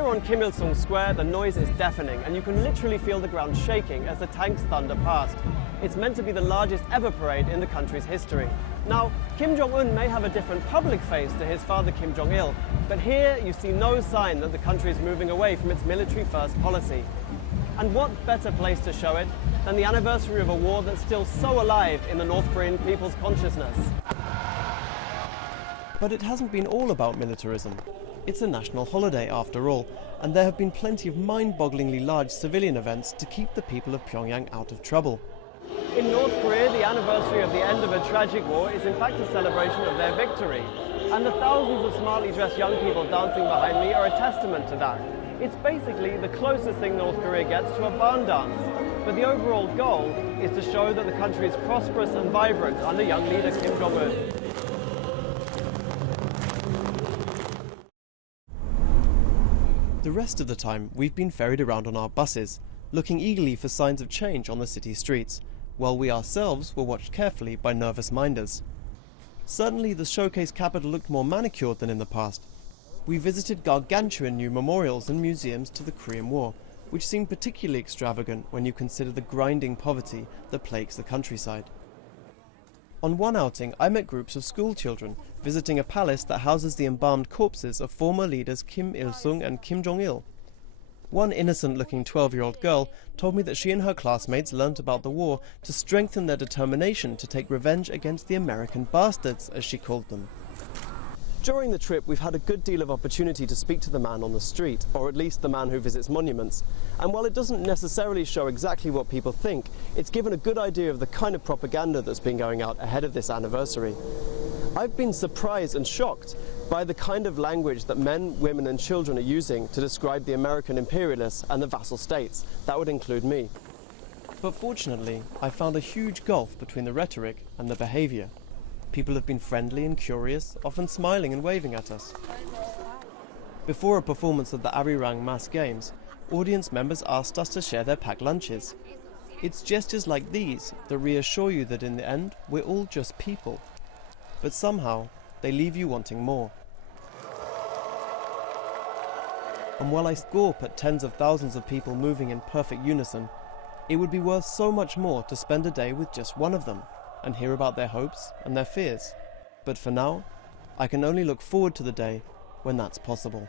Here on Kim Il-sung Square, the noise is deafening, and you can literally feel the ground shaking as the tanks thunder past. It's meant to be the largest ever parade in the country's history. Now, Kim Jong-un may have a different public face to his father Kim Jong-il, but here you see no sign that the country is moving away from its military-first policy. And what better place to show it than the anniversary of a war that's still so alive in the North Korean people's consciousness? But it hasn't been all about militarism. It's a national holiday after all, and there have been plenty of mind-bogglingly large civilian events to keep the people of Pyongyang out of trouble. In North Korea, the anniversary of the end of a tragic war is in fact a celebration of their victory. And the thousands of smartly dressed young people dancing behind me are a testament to that. It's basically the closest thing North Korea gets to a barn dance. But the overall goal is to show that the country is prosperous and vibrant under young leader Kim Jong-un. The rest of the time, we've been ferried around on our buses, looking eagerly for signs of change on the city streets, while we ourselves were watched carefully by nervous minders. Certainly the showcase capital looked more manicured than in the past. We visited gargantuan new memorials and museums to the Korean War, which seemed particularly extravagant when you consider the grinding poverty that plagues the countryside. On one outing, I met groups of school children visiting a palace that houses the embalmed corpses of former leaders Kim Il-sung and Kim Jong-il. One innocent-looking 12-year-old girl told me that she and her classmates learnt about the war to strengthen their determination to take revenge against the American bastards, as she called them. During the trip, we've had a good deal of opportunity to speak to the man on the street, or at least the man who visits monuments. And while it doesn't necessarily show exactly what people think, it's given a good idea of the kind of propaganda that's been going out ahead of this anniversary. I've been surprised and shocked by the kind of language that men, women and children are using to describe the American imperialists and the vassal states. That would include me. But fortunately, I found a huge gulf between the rhetoric and the behavior. People have been friendly and curious, often smiling and waving at us. Before a performance of the Arirang Mass Games, audience members asked us to share their packed lunches. It's gestures like these that reassure you that in the end, we're all just people. But somehow, they leave you wanting more. And while I gawp at tens of thousands of people moving in perfect unison, it would be worth so much more to spend a day with just one of them and hear about their hopes and their fears. But for now, I can only look forward to the day when that's possible.